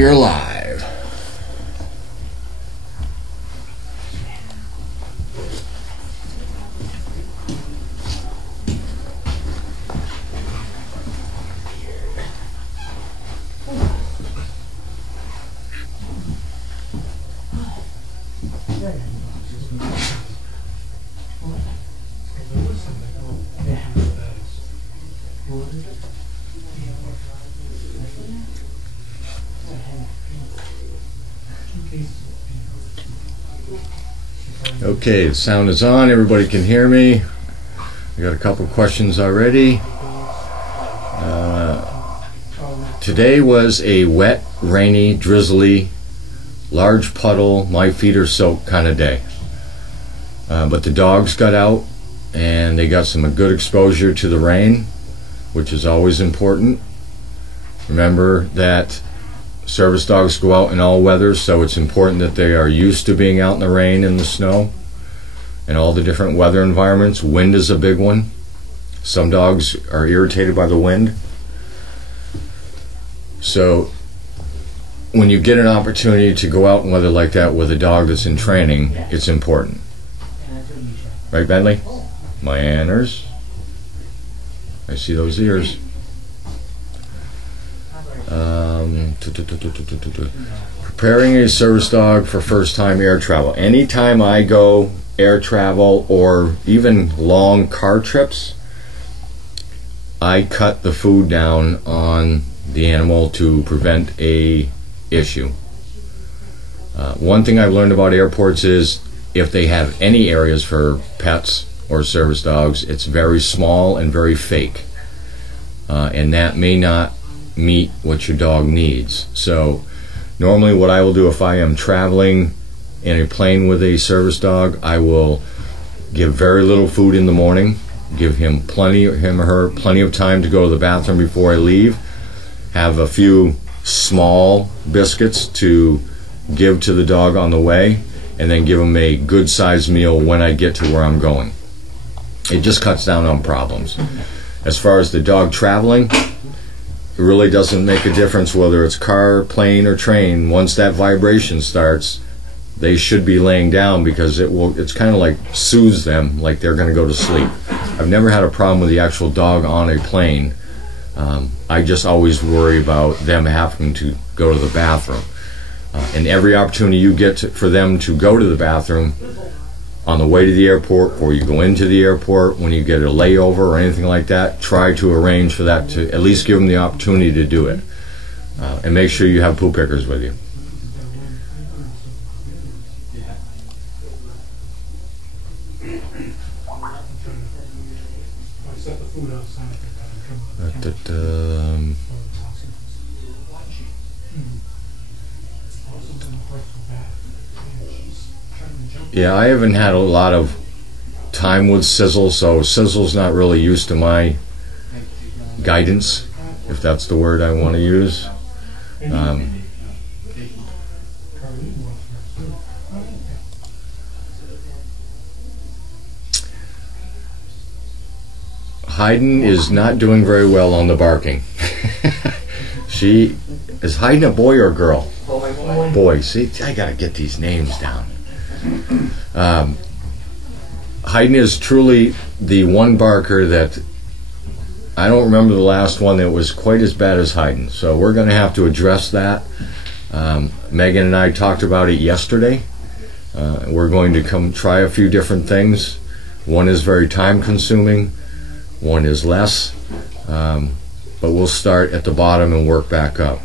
We are live. Okay, the sound is on. Everybody can hear me. I got a couple questions already. Today was a wet, rainy, drizzly, large puddle, my feet are soaked kind of day. But the dogs got out and they got some good exposure to the rain, which is always important. Remember that service dogs go out in all weathers, so it's important that they are used to being out in the rain and the snow and all the different weather environments. Wind is a big one. Some dogs are irritated by the wind. So when you get an opportunity to go out in weather like that with a dog that's in training, it's important. Right, Bentley? My anners. I see those ears. Preparing a service dog for first time air travel. Anytime I go air travel or even long car trips, I cut the food down on the animal to prevent a issue. One thing I've learned about airports is if they have any areas for pets or service dogs, it's very small and very fake, and that may not meet what your dog needs. So normally what I will do if I am traveling in a plane with a service dog, I will give very little food in the morning, give him or her plenty of time to go to the bathroom before I leave, have a few small biscuits to give to the dog on the way, and then give him a good sized meal when I get to where I'm going. It just cuts down on problems. As far as the dog traveling, it really doesn't make a difference whether it's car, plane, or train. Once that vibration starts, they should be laying down because it's kind of like soothes them like they're going to go to sleep. I've never had a problem with the actual dog on a plane. I just always worry about them having to go to the bathroom. And every opportunity you get for them to go to the bathroom on the way to the airport, or you go into the airport when you get a layover or anything like that, try to arrange for that, to at least give them the opportunity to do it. And make sure you have poo pickers with you. Yeah, I haven't had a lot of time with Sizzle, so Sizzle's not really used to my guidance, if that's the word I want to use. Hayden is not doing very well on the barking. Is Hayden a boy or a girl? Boy. See, I gotta get these names down. Hayden is truly the one barker that I don't remember the last one that was quite as bad as Hayden. So we're going to have to address that. Megan and I talked about it yesterday. We're going to come try a few different things. One is very time consuming, one is less, but we'll start at the bottom and work back up.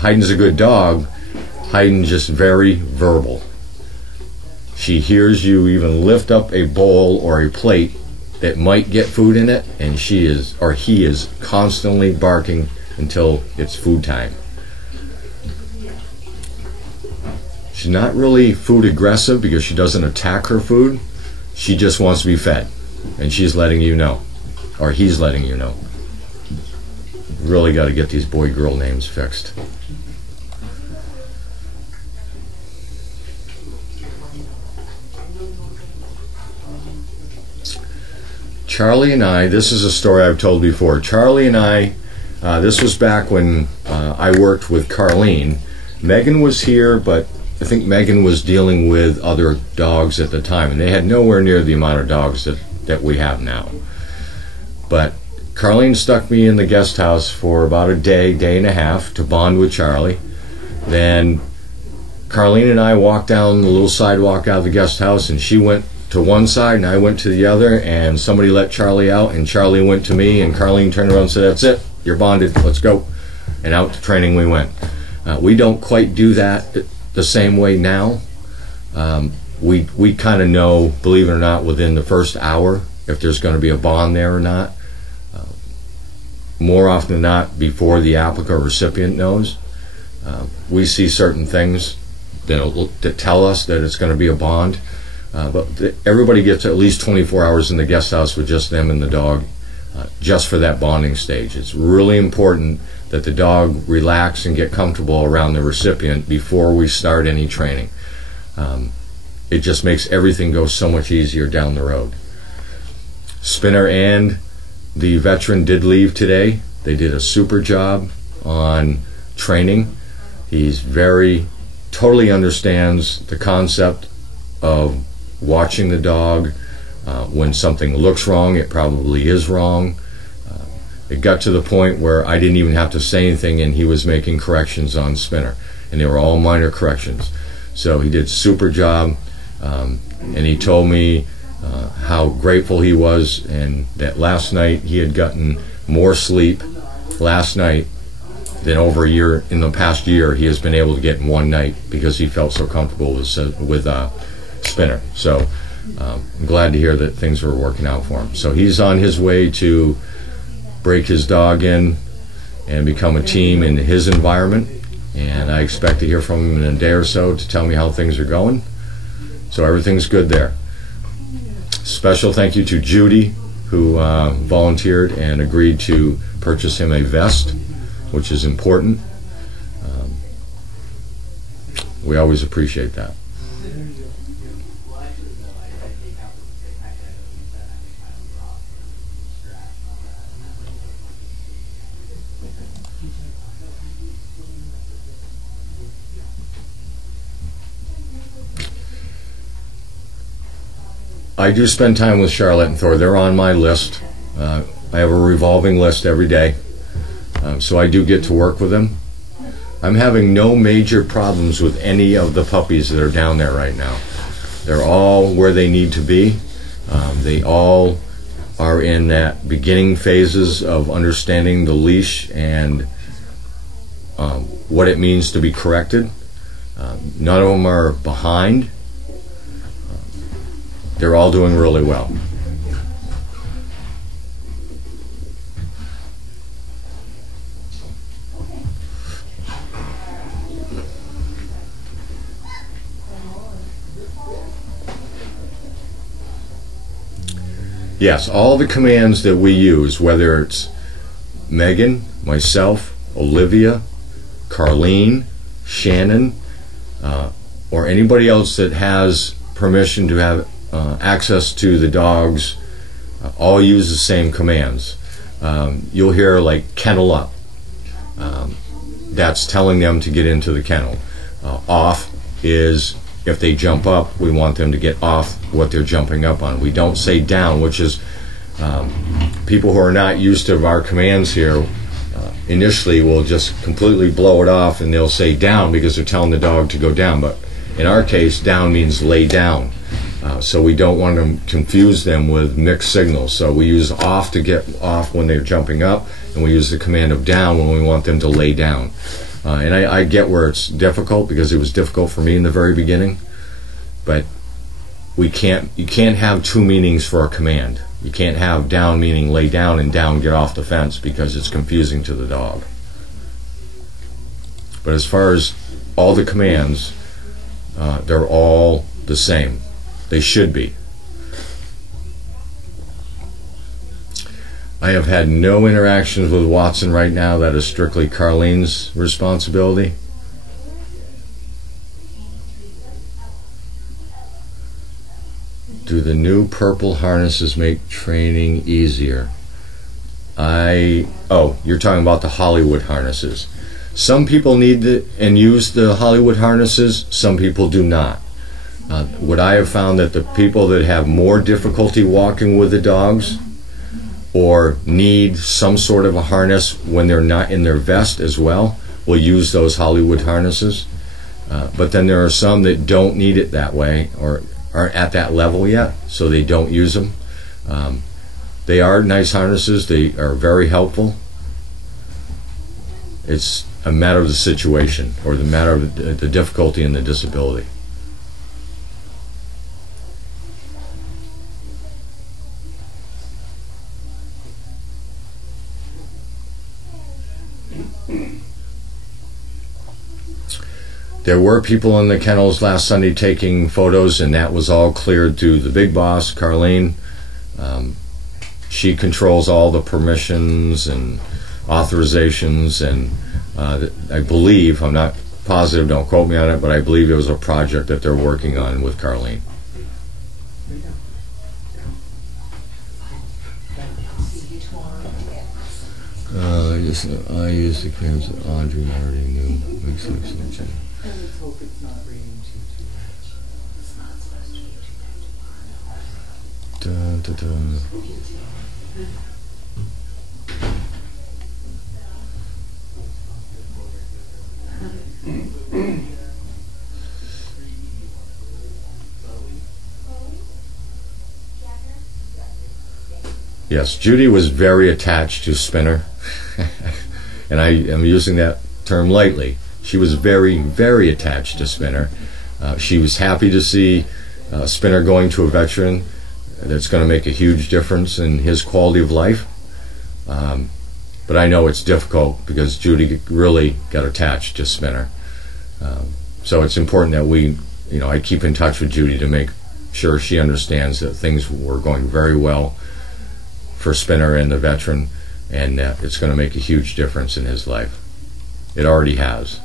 Hayden's a good dog. Hayden's just very verbal. She hears you even lift up a bowl or a plate that might get food in it, and he is constantly barking until it's food time. She's not really food aggressive because she doesn't attack her food. She just wants to be fed, and she's letting you know, or he's letting you know. Really got to get these boy-girl names fixed. Charlie and I, this is a story I've told before. Charlie and I, this was back when I worked with Carlene. Megan was here, but I think Megan was dealing with other dogs at the time, and they had nowhere near the amount of dogs that we have now. But Carlene stuck me in the guest house for about a day and a half to bond with Charlie. Then Carlene and I walked down the little sidewalk out of the guest house, and she went to one side and I went to the other, and somebody let Charlie out, and Charlie went to me, and Carlene turned around and said, "That's it, you're bonded, let's go." And out to training we went. We don't quite do that the same way now. We kind of know, believe it or not, within the first hour if there's going to be a bond there or not. More often than not, before the applicant or recipient knows. We see certain things that tell us that it's going to be a bond. But everybody gets at least 24 hours in the guest house with just them and the dog, just for that bonding stage. It's really important that the dog relax and get comfortable around the recipient before we start any training. It just makes everything go so much easier down the road. Spinner and the veteran did leave today. They did a super job on training. He's totally understands the concept of watching the dog. When something looks wrong, it probably is wrong. It got to the point where I didn't even have to say anything, and he was making corrections on Spinner, and they were all minor corrections. So he did a super job, and he told me how grateful he was, and that last night he had gotten more sleep last night than over a year. In the past year, he has been able to get in one night because he felt so comfortable with Spinner. So I'm glad to hear that things were working out for him. So he's on his way to break his dog in and become a team in his environment, and I expect to hear from him in a day or so to tell me how things are going. So everything's good there. Special thank you to Judy, who volunteered and agreed to purchase him a vest, which is important. We always appreciate that. I do spend time with Charlotte and Thor. They're on my list. I have a revolving list every day, so I do get to work with them. I'm having no major problems with any of the puppies that are down there right now. They're all where they need to be. They all are in that beginning phases of understanding the leash and what it means to be corrected. None of them are behind. They're all doing really well. Yes, all the commands that we use, whether it's Megan, myself, Olivia, Carlene, Shannon, or anybody else that has permission to have access to the dogs, all use the same commands. You'll hear like kennel up. That's telling them to get into the kennel. Off is if they jump up, we want them to get off what they're jumping up on. We don't say down, which is people who are not used to our commands here initially will just completely blow it off, and they'll say down because they're telling the dog to go down. But in our case, down means lay down. So we don't want to confuse them with mixed signals. So we use off to get off when they're jumping up, and we use the command of down when we want them to lay down. And I get where it's difficult, because it was difficult for me in the very beginning. But you can't have two meanings for a command. You can't have down meaning lay down and down get off the fence, because it's confusing to the dog. But as far as all the commands, they're all the same. They should be. I have had no interactions with Watson right now. That is strictly Carlene's responsibility. Do the new purple harnesses make training easier? Oh, you're talking about the Hollywood harnesses. Some people need and use the Hollywood harnesses, some people do not. What I have found that the people that have more difficulty walking with the dogs or need some sort of a harness when they're not in their vest as well will use those Hollywood harnesses. But then there are some that don't need it that way or aren't at that level yet, so they don't use them. They are nice harnesses. They are very helpful. It's a matter of the situation or the matter of the difficulty and the disability. There were people in the kennels last Sunday taking photos, and that was all cleared through the big boss, Carlene. She controls all the permissions and authorizations, and I believe, I'm not positive, don't quote me on it, but I believe it was a project that they're working on with Carlene. I used the cans that Audrey already knew. Makes sense. Let's hope it's not raining too much. It's not supposed to be too bad tomorrow. Yes, Judy was very attached to Spinner, and I am using that term lightly. She was very, very attached to Spinner. She was happy to see Spinner going to a veteran. That's going to make a huge difference in his quality of life. But I know it's difficult because Judy really got attached to Spinner. So it's important that I keep in touch with Judy to make sure she understands that things were going very well for Spinner and the veteran, and that it's going to make a huge difference in his life. It already has.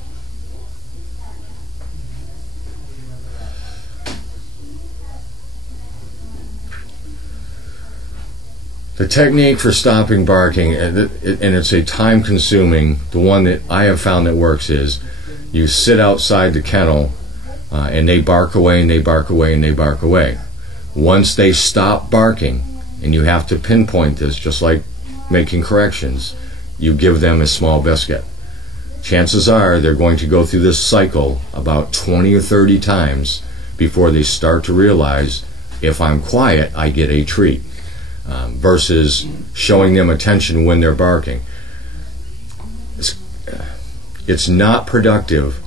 The technique for stopping barking, and it's a time-consuming, the one that I have found that works is you sit outside the kennel and they bark away and they bark away and they bark away. Once they stop barking, and you have to pinpoint this just like making corrections, you give them a small biscuit. Chances are they're going to go through this cycle about 20 or 30 times before they start to realize, if I'm quiet, I get a treat. Versus showing them attention when they're barking. It's not productive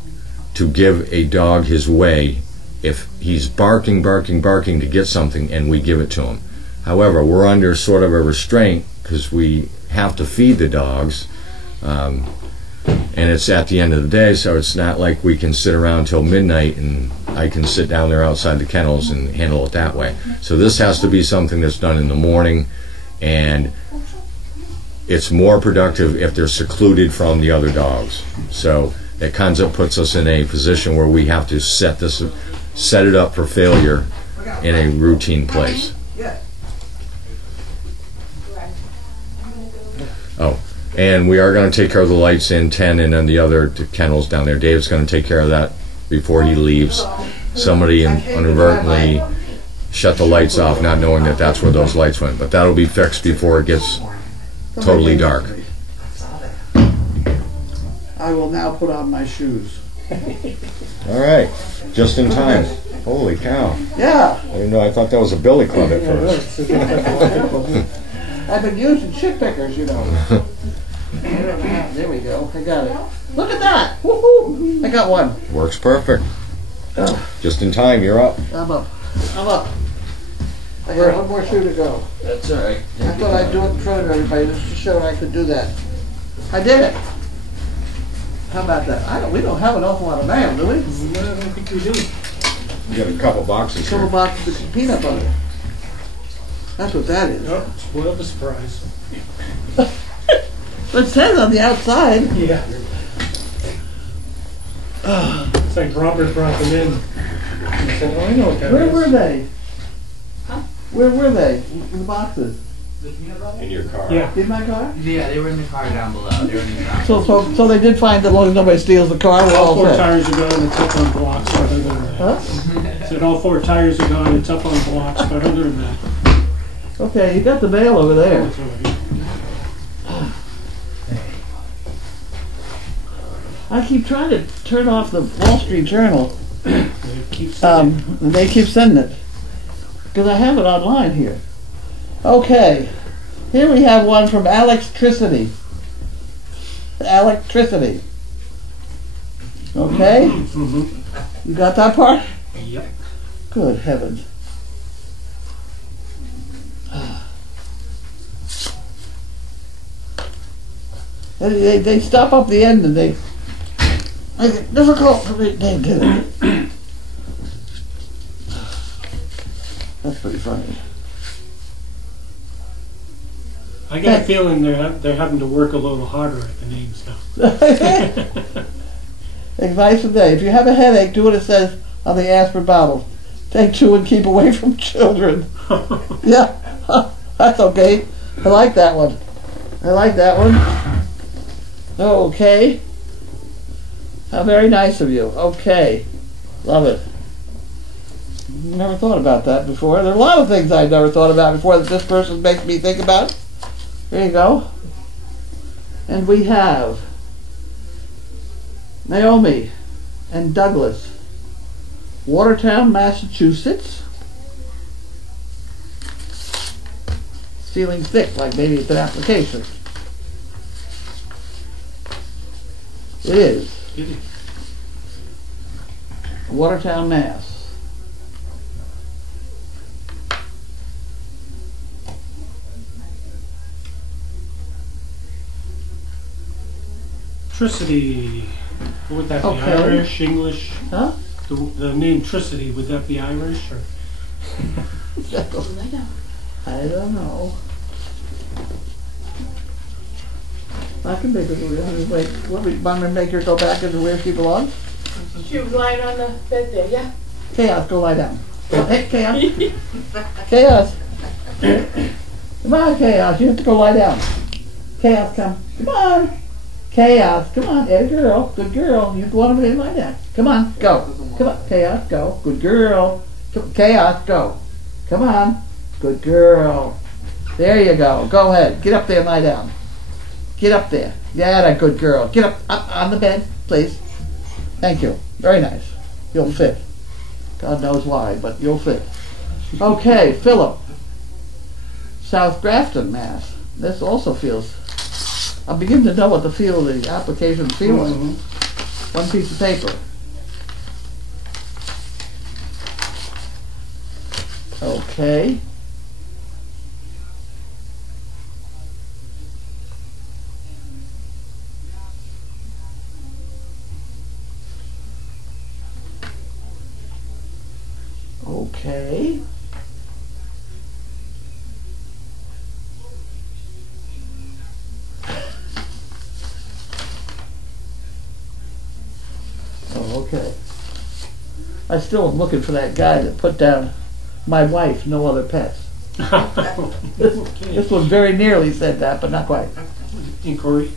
to give a dog his way if he's barking to get something and we give it to him. However, we're under sort of a restraint because we have to feed the dogs, and it's at the end of the day, so it's not like we can sit around till midnight and I can sit down there outside the kennels and handle it that way. So this has to be something that's done in the morning, and it's more productive if they're secluded from the other dogs. So it kind of puts us in a position where we have to set it up for failure in a routine place. Oh, and we are going to take care of the lights in 10 and then the other kennels down there. Dave's going to take care of that before he leaves. Somebody inadvertently shut the lights off, not knowing that that's where those lights went. But that'll be fixed before it gets totally dark. I will now put on my shoes. All right, just in time. Holy cow. Yeah. I didn't know, I thought that was a billy club at first. I've been using shit pickers, you know. There we go. I got it. Look at that. Woohoo! I got one. Works perfect. Just in time, you're up. I'm up. I got one more shoe to go. That's all right. I thought I'd do it in front of everybody just to show I could do that. I did it. How about that? We don't have an awful lot of mail, do we? No, I don't think we do. You got a couple boxes A couple here. boxes with some peanut butter. That's what that is. Oh, spoiled the surprise. It says on the outside. Yeah. It's like Robert brought them in. He said, oh, I know what that is. Where were they? Huh? Where were they? In the boxes? In your car. Yeah. In my car? Yeah, they were in the car down below. They were in the car. So they did find that as long as nobody steals the car, we're All all four set. tires are gone, it's up on blocks, but other than that. Huh? Said all four tires are gone, it's up on blocks, but other than that. Okay, you got the mail over there. it's all right. I keep trying to turn off the Wall Street Journal. They keep sending They keep sending it. Because I have it online here. Okay. Here we have one from Electricity. Electricity. Okay? You got that part? Yep. Good heavens. They stop up the end and they make it difficult for me. They did it. That's pretty funny. I got a feeling they're having to work a little harder at the names now. Advice of the day. If you have a headache, do what it says on the aspirin bottle. Take 2 and keep away from children. Yeah, that's okay. I like that one. I like that one. Okay. How very nice of you. Okay. Love it. Never thought about that before. There are a lot of things I've never thought about before that this person makes me think about. There you go. And we have Naomi and Douglas, Watertown, Massachusetts. Feeling thick, like maybe it's an application. It is. Watertown, Mass. Tricity. Would that be Okay. Irish, English? Huh? The name Tricity, would that be Irish or? I don't know. I can make her wait. What we want to make her go back into where she belongs? She was lying on the bed there, yeah? Chaos, go lie down. Hey, Chaos. Chaos. Come on, Chaos. You have to go lie down. Chaos, come. Come on. Chaos, come on. Hey, girl. Good girl. You go on over there and lie down. Come on. Go. Come on. Chaos, go. Good girl. Chaos, go. Come on. Good girl. There you go. Go ahead. Get up there and lie down. Get up there. Yeah, that good girl. Get up on the bed, please. Thank you. Very nice. You'll fit. God knows why, but you'll fit. Okay, Philip. South Grafton, Mass. This also feels... I'm beginning to know what the feel of the application feels. One piece of paper. Okay. Okay. Oh, okay. I still am looking for that guy that put down my wife, no other pets. This one very nearly said that, but not quite. Inquiry.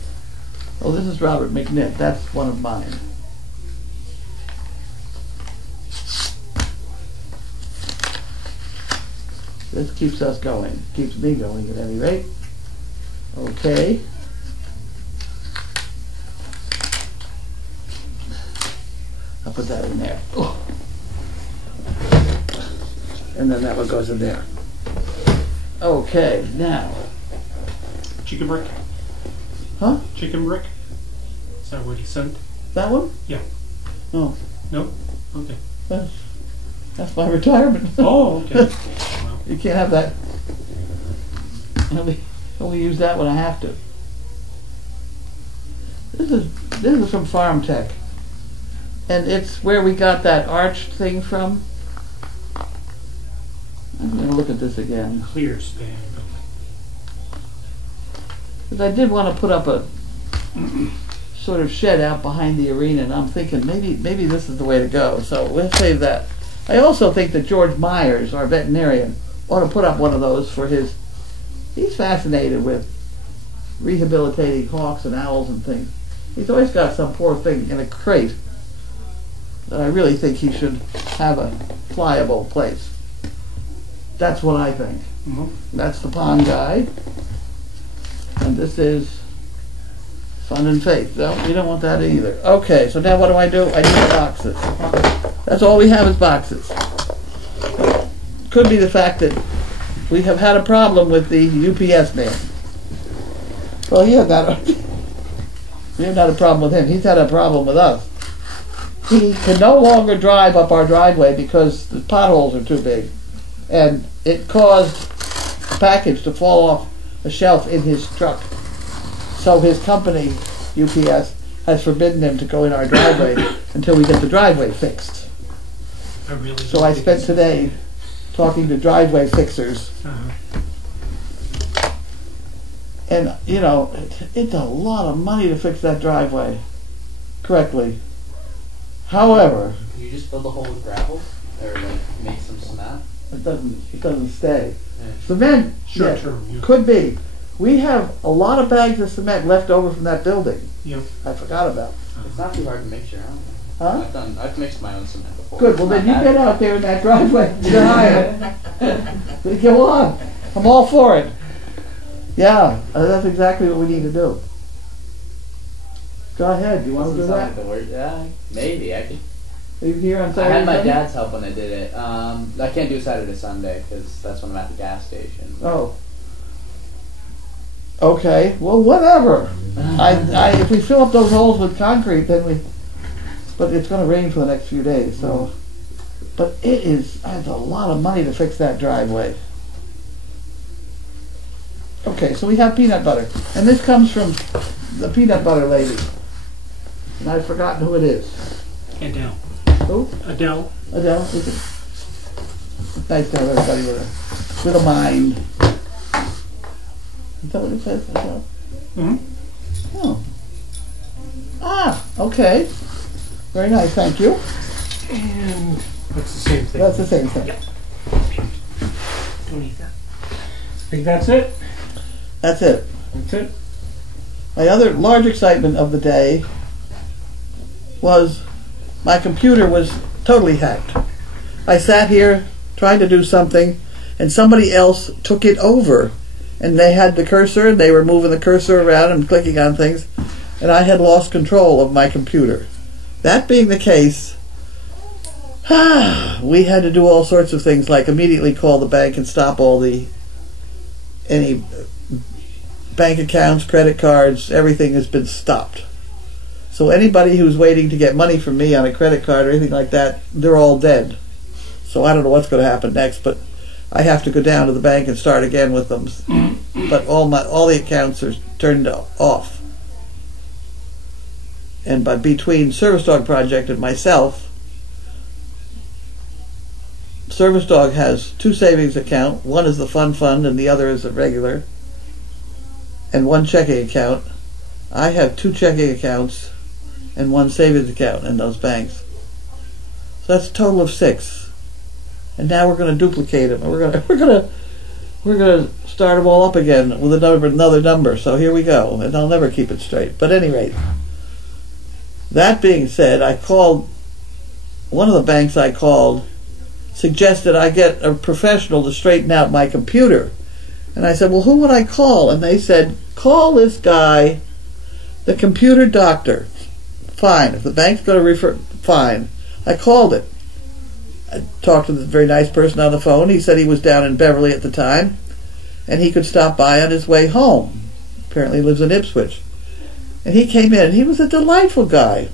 Oh, this is Robert McNitt. That's one of mine. This keeps us going. Keeps me going at any rate. Okay. I'll put that in there. Oh. And then that one goes in there. Okay, now. Chicken brick. Huh? Chicken brick. Is that what he sent? That one? Yeah. No. No? Okay. That's my retirement. Oh, okay. Wow. You can't have that. Only use that when I have to. This is from Farm Tech. And it's where we got that arch thing from. I'm going to look at this again. Clear span building. Because I did want to put up a sort of shed out behind the arena, and I'm thinking maybe this is the way to go. So we'll save that. I also think that George Myers, our veterinarian, ought to put up one of those for his he's fascinated with rehabilitating hawks and owls and things. He's always got some poor thing in a crate that I really think he should have a flyable place. That's what I think. That's the pond guy. And this is Fun and Faith. No, we don't want that either. Okay, so now what do? I need boxes. That's all we have is boxes. Could be the fact that we have had a problem with the UPS man. Well, we have not a problem with him. He's had a problem with us. He can no longer drive up our driveway because the potholes are too big. And it caused a package to fall off a shelf in his truck. So his company, UPS, has forbidden him to go in our driveway until we get the driveway fixed. So I spent today talking to driveway fixers. And, you know, it's a lot of money to fix that driveway correctly. However, Can you just fill the hole with gravel? Or like make some cement? it doesn't stay. Yeah. Cement, Short yeah, term, yeah. could be. We have a lot of bags of cement left over from that building. Yep. I forgot about. It's not too hard to mix your own. Huh? I've mixed my own cement before. Good. Well, then you get out there in that driveway. You're hired. Go on. I'm all for it. Yeah, that's exactly what we need to do. Go ahead. You want to do that? Yeah, maybe I could. Are you here on I Saturday? had my Sunday? dad's help when I did it. I can't do Saturday, Sunday because that's when I'm at the gas station. Oh. Okay. Well, whatever. If we fill up those holes with concrete, then we. But it's going to rain for the next few days, so. But it's a lot of money to fix that driveway. Okay, so we have peanut butter, and this comes from the peanut butter lady, and I've forgotten who it is. Adele. Who? Adele. Adele. Is it? It's nice to have everybody with a mind. Is that what it says? Adele? Oh. Ah, okay. Very nice, thank you. And that's the same thing. That's the same thing. Yep. Don't need that. I think that's it. That's it. That's it. My other large excitement of the day was my computer was totally hacked. I sat here trying to do something, and somebody else took it over. And they had the cursor, and they were moving the cursor around and clicking on things, and I had lost control of my computer. That being the case, we had to do all sorts of things, like immediately call the bank and stop any bank accounts, credit cards, everything has been stopped. So anybody who's waiting to get money from me on a credit card or anything like that, they're all dead. So I don't know what's going to happen next, but I have to go down to the bank and start again with them. But all the accounts are turned off. And between Service Dog Project and myself, Service Dog has two savings accounts. One is the fund and the other is a regular. And one checking account. I have two checking accounts and one savings account in those banks. So that's a total of 6. And now we're going to duplicate them. We're going to start them all up again with another number. So here we go. And I'll never keep it straight. But at any rate, that being said, I called one of the banks. I called suggested I get a professional to straighten out my computer. And I said, well, who would I call? And they said, call this guy, the computer doctor. Fine. If the bank's going to refer, fine. I called it. I talked to this very nice person on the phone. He said he was down in Beverly at the time, and he could stop by on his way home. Apparently he lives in Ipswich. And he came in, and he was a delightful guy.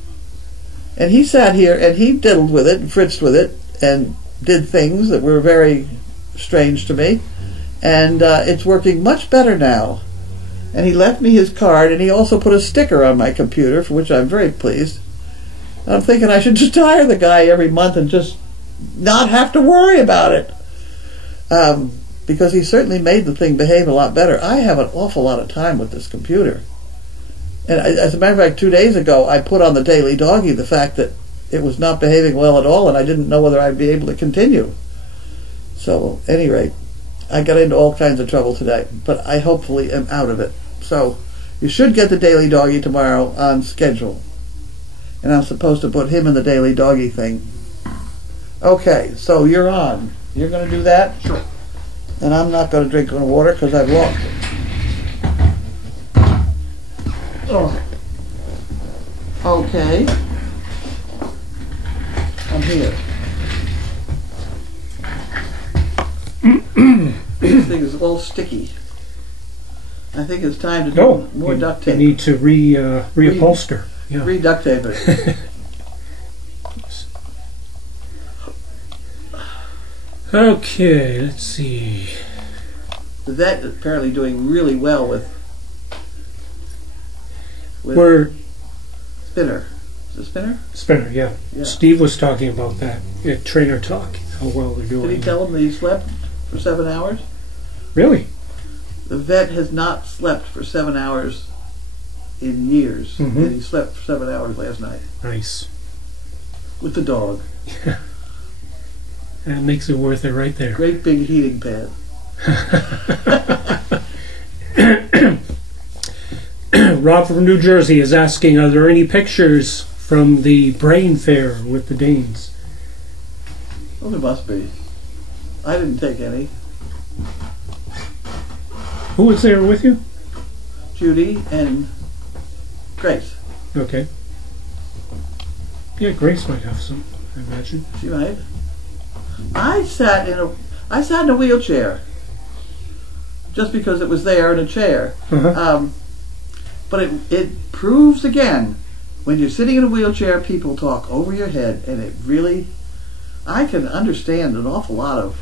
And he sat here, and he diddled with it, and fritzed with it, and did things that were very strange to me. And it's working much better now. And he left me his card, and he also put a sticker on my computer, for which I'm very pleased. And I'm thinking I should just hire the guy every month and just not have to worry about it. Because he certainly made the thing behave a lot better. I have an awful lot of time with this computer. And as a matter of fact, 2 days ago, I put on the Daily Doggy the fact that it was not behaving well at all, and I didn't know whether I'd be able to continue. So, at any rate, I got into all kinds of trouble today, but I hopefully am out of it. So you should get the daily doggy tomorrow on schedule. And I'm supposed to put him in the daily doggy thing. Okay, so you're on. You're going to do that? Sure. And I'm not going to drink any water because I've walked. Oh. Okay. I'm here. This thing is all sticky. I think it's time to do more duct tape. You need to reupholster. Yeah. Re-duct tape it. Okay, let's see. The vet is apparently doing really well with We're Spinner. Is it Spinner? Spinner, yeah. Yeah. Steve was talking about that at Trainer Talk, how well they're doing. Did he tell him that he slept for 7 hours? Really? The vet has not slept for 7 hours in years, Mhm. and he slept for 7 hours last night Nice. with the dog. That makes it worth it right there. Great big heating pad. Rob from New Jersey is asking, are there any pictures from the brain fair with the Danes? Oh, there must be. I didn't take any. Who was there with you? Judy and Grace. Okay. Yeah, Grace might have some, I imagine. She might. I sat in a wheelchair just because it was there in a chair. Uh-huh. But it proves again, when you're sitting in a wheelchair, people talk over your head, and it really, I can understand an awful lot of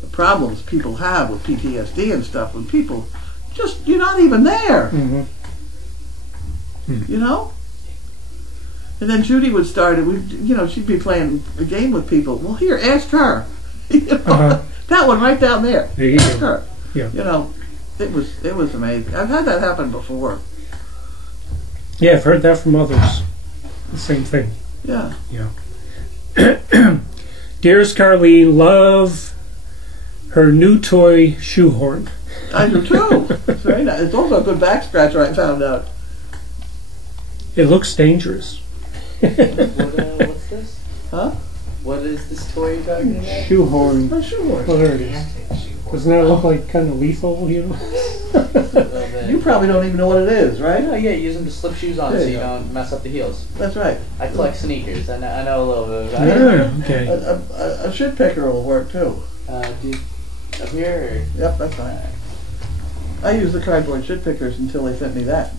the problems people have with PTSD and stuff when people just, you're not even there, Mm-hmm. you know? And then Judy would start, and she'd be playing a game with people. Well, here, ask her. You know? Uh-huh. That one right down there. There you Ask go. her. Yeah. You know, it was amazing. I've had that happen before. Yeah, I've heard that from others. The same thing. Yeah. Yeah. Dearest Carlene, love her new toy shoehorn. I do too. It's very nice. It's also a good back scratcher, I found out. It looks dangerous. What's this? Huh? What is this toy you're talking about? Shoehorn. Oh, sure. Well, there it is. Doesn't that look like kind of lethal, you know? You probably don't even know what it is, right? Oh yeah, use them to slip shoes on There so you you go. don't mess up the heels. That's right. I collect sneakers. I know a little bit about it. Yeah, okay. A shit picker will work too. Dude, up here? Yep, that's fine. I use the cardboard shit pickers until they sent me that.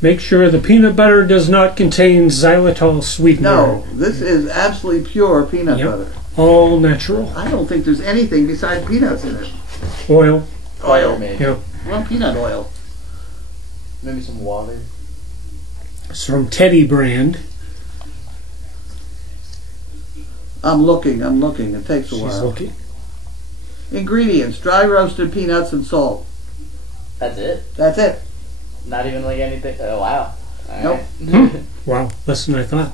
Make sure the peanut butter does not contain xylitol sweetener. No, this is absolutely pure peanut Yep. butter. All natural. I don't think there's anything besides peanuts in it. Oil. Oil. Maybe. Yeah. Well, peanut oil. Maybe some water. It's from Teddy brand. I'm looking. It takes a She's while. looking. Ingredients: dry roasted peanuts and salt. That's it? That's it. Not even like anything? Oh, wow. Nope. Alright. Wow, less than I thought.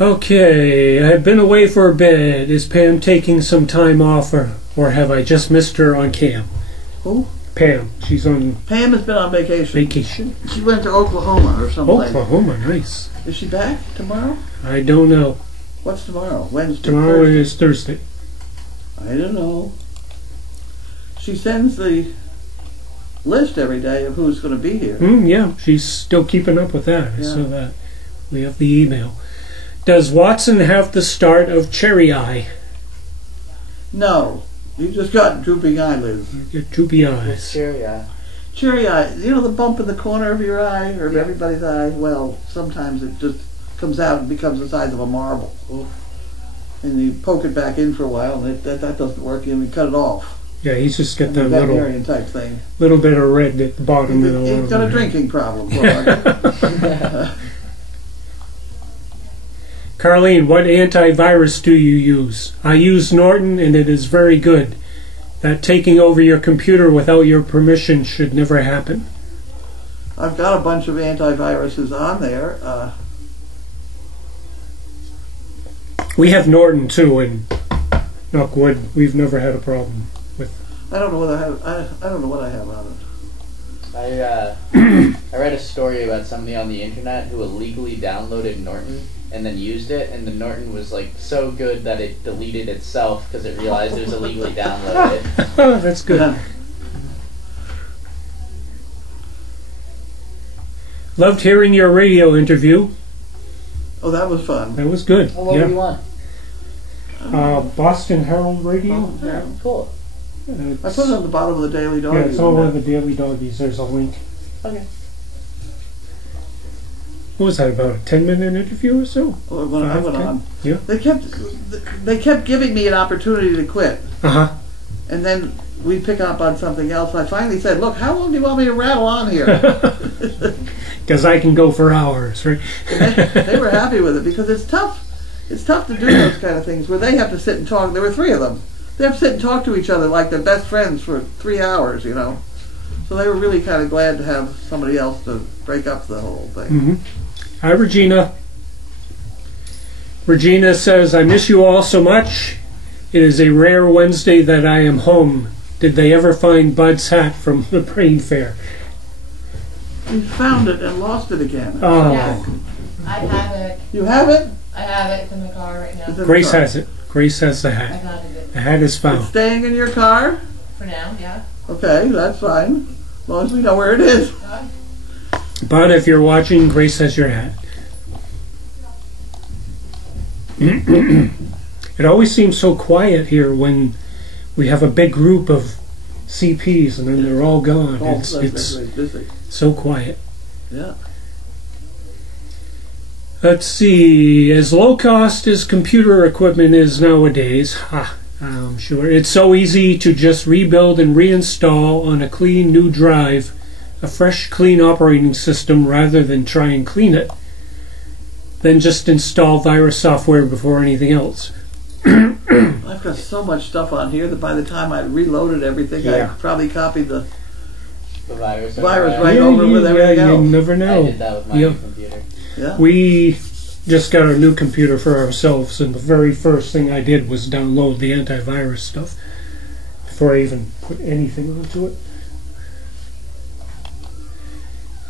Okay, I've been away for a bit. Is Pam taking some time off, or have I just missed her on cam? Who? Pam. She's on Pam has been on vacation. vacation. She went to Oklahoma or someplace. Oklahoma, nice. Is she back tomorrow? I don't know. What's tomorrow? Wednesday? Tomorrow Thursday? is Thursday. I don't know. She sends the list every day of who's going to be here. Yeah, she's still keeping up with that. I Yeah. saw that. We have the email. Does Watson have the start of cherry eye? No. You just got drooping eyelids. Your droopy What's eyes. cherry eye? Cherry eye, you know the bump in the corner of your eye or of everybody's eye? Well, sometimes it just comes out and becomes the size of a marble. Oof. And you poke it back in for a while and that doesn't work and you cut it off. Yeah, he's just got And that the little veterinarian type thing. little bit of red at the bottom. He's got a drinking problem. Clark. Carlene, what antivirus do you use? I use Norton and it is very good. That taking over your computer without your permission should never happen. I've got a bunch of antiviruses on there. We have Norton too, and knock wood, we've never had a problem. I don't know what I have. I don't know what I have on it. I read a story about somebody on the internet who illegally downloaded Norton and then used it, and the Norton was like so good that it deleted itself because it realized it was illegally downloaded. Oh, that's good. Yeah. Loved hearing your radio interview. Oh, that was fun. That was good. Well, what do you want? Boston Herald Radio. Oh, yeah. Cool. I put it on the bottom of the Daily Dog. Yeah, it's all on the Daily Doggies. There's a link. Okay. What was that, about a 10-minute interview or so? Well, when I went 5, 10? on, Yeah. they kept giving me an opportunity to quit, Uh-huh. and then we'd pick up on something else. I finally said, "Look, how long do you want me to rattle on here?" Because I can go for hours, right? They were happy with it because it's tough. It's tough to do those kind of things where they have to sit and talk. There were 3 of them. They have to sit and talk to each other like they're best friends for 3 hours, you know. So they were really kind of glad to have somebody else to break up the whole thing. Mm-hmm. Hi, Regina. Regina says, I miss you all so much. It is a rare Wednesday that I am home. Did they ever find Bud's hat from the brain fair? We found it and lost it again. Oh, Yes. I have it. You have it? I have it. It's in the car right It's now. in the Grace car. has it. Grace has the I hat. found it The hat is It's found. staying in your car? for now. Yeah. Okay, that's fine. As long as we know where it is. Bud, if you're watching, Grace has your hat. It always seems so quiet here when we have a big group of CPs and then they're all gone. Oh, It's that's busy. so quiet. Yeah. Let's see, as low cost as computer equipment is nowadays, I'm sure, it's so easy to just rebuild and reinstall on a clean new drive a fresh clean operating system rather than try and clean it. Then just install virus software before anything else. I've got so much stuff on here that by the time I reloaded everything, Yeah. I probably copied the The virus. right over with everything you else. never I know. did that with my Yeah. computer. Yeah. We just got a new computer for ourselves, and the very first thing I did was download the antivirus stuff before I even put anything onto it.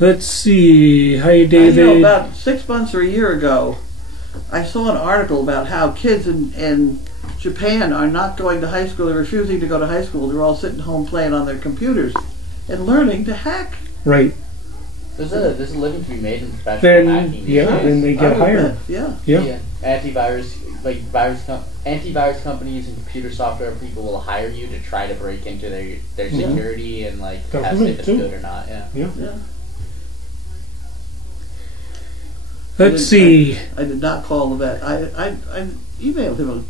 Let's see. Hi, You know, David. about 6 months or a year ago, I saw an article about how kids in Japan are not going to high school. They're refusing to go to high school. They're all sitting home playing on their computers and learning to hack. Right. There's a living to be made in professional Then, hacking. yeah, these days. then they I get would hired. bet, yeah. Yeah. Antivirus, like antivirus companies and computer software people will hire you to try to break into their Yeah. security and like test Government, if it's too. good or not. Yeah. Yeah. Yeah. Let's see. I did not call the vet. I emailed him a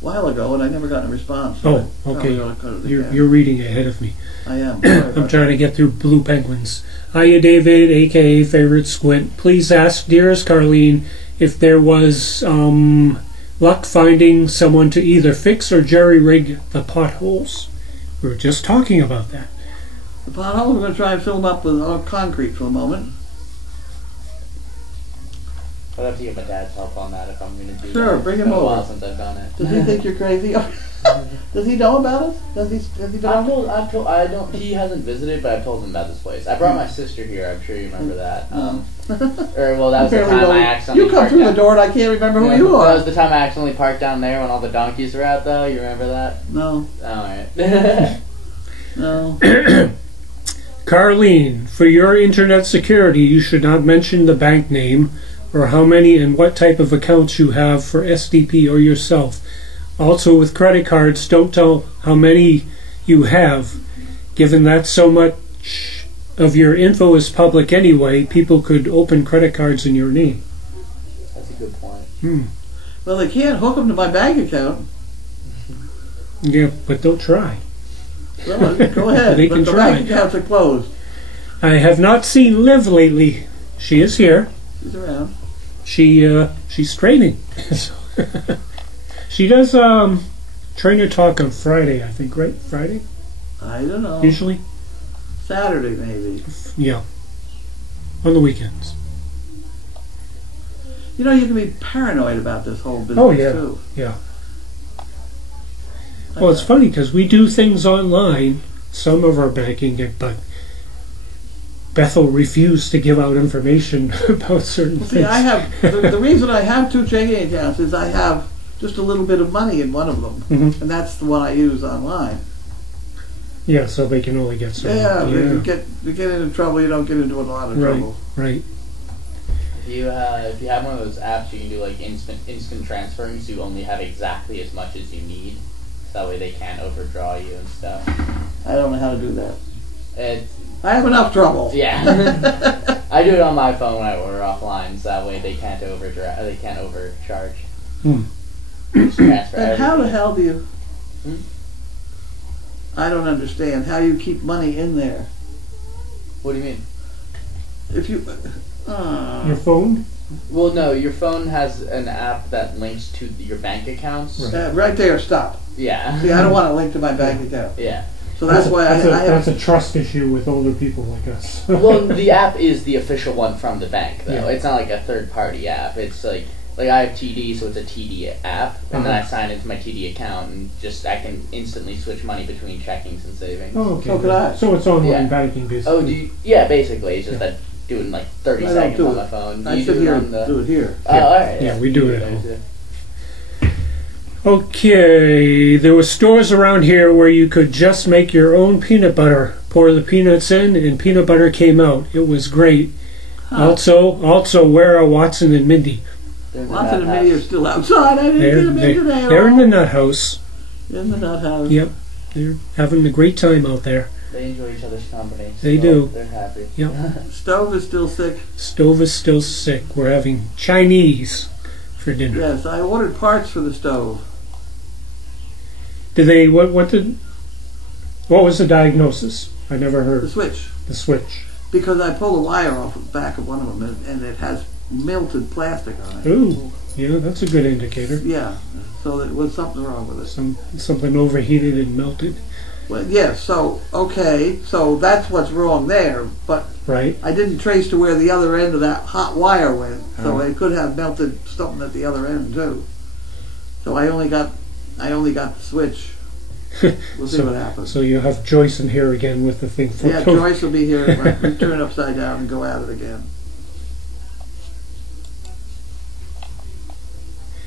while ago and I never got a response. Oh, I probably okay. ought to cut it You're, again. you're reading ahead of me. I am. Sorry I'm about trying to get through Blue Penguins. Hiya, David, aka Favorite Squint. Please ask dearest Carlene if there was luck finding someone to either fix or jerry-rig the potholes. We were just talking about that. The potholes, we're going to try and fill them up with concrete for the moment. I'd have to get my dad's help on that if I'm going to do Sure, that. bring It's him been a while over. since I've done it. Does he think you're crazy? Does he know about us? Has he been I've told, I don't, he hasn't visited, but I've told him about this place. I brought my sister here, I'm sure you remember that. Or, well, that was the Apparently time I don't- accidentally You come parked through down. the door and I can't remember who Yeah, you That are. was the time I accidentally parked down there when all the donkeys were out, though. You remember that? No, Alright. no. Carlene, for your internet security, you should not mention the bank name or how many and what type of accounts you have for SDP or yourself. Also, with credit cards, don't tell how many you have. Given that so much of your info is public anyway, people could open credit cards in your name. That's a good point. Well, they can't hook them to my bank account. Yeah, but they'll try. Well, go ahead. They but can the try. bank accounts are closed. I have not seen Liv lately. She is here. She's around. She's training. So she does trainer talk on Friday, I think, right? Friday? I don't know. Usually? Saturday, maybe. Yeah. On the weekends. You know, you can be paranoid about this whole business, Oh, yeah. too. Yeah. Well, it's funny because we do things online, some of our banking, but Bethel refused to give out information about certain See, things. I have the reason I have 2 checking accounts is I have just a little bit of money in one of them, Mhm. and that's the one I use online. Yeah, so they can only get some. Yeah, you get into trouble, you don't get into a lot of Right. trouble. Right. If you have one of those apps, you can do like instant transferring, so you only have exactly as much as you need. So that way they can't overdraw you and stuff. I don't know how to do that. It's, I have enough trouble. yeah, I do it on my phone when I order offline, so that way they can't overcharge. Hmm. Just transfer And how the everything. hell do you? Hmm? I don't understand how you keep money in there. What do you mean? If you, Your phone? Well, no, your phone has an app that links to your bank accounts. Right. right there, stop. Yeah. See, I don't want to link to my bank account, Yeah. so that's why I that's have. a trust issue with older people like us. Well, the app is the official one from the bank, though. Yeah. It's not like a third-party app. It's like I have TD, so it's a TD app, and then I sign into my TD account, and I can instantly switch money between checkings and savings. Oh, okay. So could I. So it's online Yeah. banking, basically. Oh, do you? Yeah, basically, it's just that doing like 30 I don't seconds do on it. my phone. I You sit do it here on and the. do it here. Oh, all right. Yeah, we do it at You home. Okay, there were stores around here where you could just make your own peanut butter. Pour the peanuts in, and peanut butter came out. It was great. Huh. Also, where are Watson and Mindy? There's a Watson and nut Minnie are house. still outside. I didn't They're, get them in today. they're in the nut house. In the nut house. Yep, they're having a great time out there. They enjoy each other's company. They so do. They're happy. Yep. Stove is still sick. Stove is still sick. We're having Chinese for dinner. Yes, I ordered parts for the stove. Did they? What was the diagnosis? I never The heard. switch. The switch. Because I pulled a wire off the back of one of them, and it has melted plastic on it. Ooh, yeah, that's a good indicator. Yeah, so there was something wrong with it. Something overheated and melted. Well, yes, so, okay, so that's what's wrong there, but Right. I didn't trace to where the other end of that hot wire went, so Oh. it could have melted something at the other end too. So I only got the switch. We'll see what happens. So you have Joyce in here again with the thing. Yeah, Joyce will be here if I turn upside down and go at it again.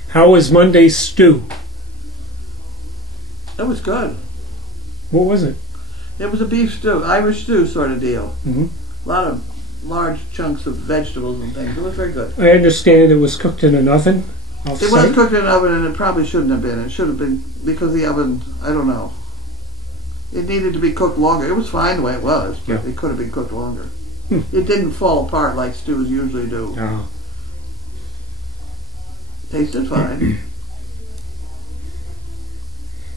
How was Monday's stew? It was good. What was it? It was a beef stew, Irish stew sort of deal. Mhm. A lot of large chunks of vegetables and things. It was very good. I understand it was cooked in an oven. It was Off-site? cooked in an oven, and it probably shouldn't have been. It should have been, because the oven, I don't know. It needed to be cooked longer. It was fine the way it was, but Yeah. it could have been cooked longer. Hmm. It didn't fall apart like stews usually do. Oh. Tasted fine.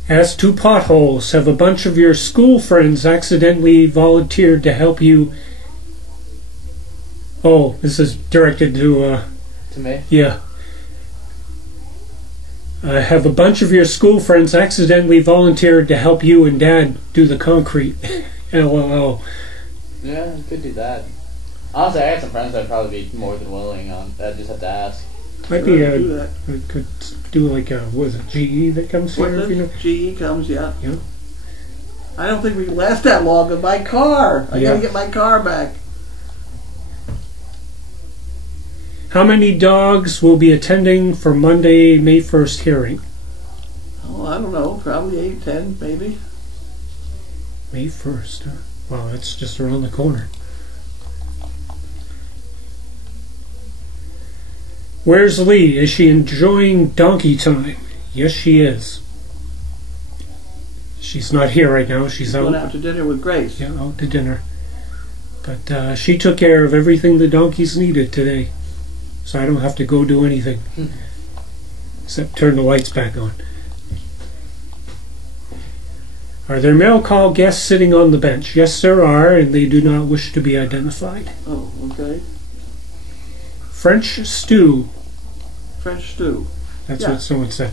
As to potholes, have a bunch of your school friends accidentally volunteered to help you? Oh, this is directed to, To me? yeah. Have a bunch of your school friends accidentally volunteered to help you and Dad do the concrete? LOL. Yeah, you could do that. Honestly, I got some friends that'd probably be more than willing on. I just have to ask. Might be Sure, do that. I could do like a, what is it, GE that comes What here? If you know? GE comes, yeah. Yeah. I don't think we can last that long in my car. I Yeah. gotta get my car back. How many dogs will be attending for Monday, May 1st hearing? Oh, I don't know. Probably 8, 10, maybe. May 1st. Huh? Wow, that's just around the corner. Where's Lee? Is she enjoying donkey time? Yes, she is. She's not here right now. She's Going out. out to dinner with Grace. Yeah, out to dinner. But she took care of everything the donkeys needed today. So I don't have to go do anything. Except turn the lights back on. Are there mail call guests sitting on the bench? Yes, there are, and they do not wish to be identified. Oh, okay. French stew. French stew. That's Yeah. what someone said.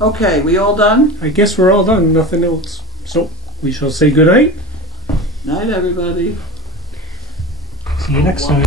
Okay, we all done? I guess we're all done. Nothing else. So we shall say good night. Night, everybody. See you next time.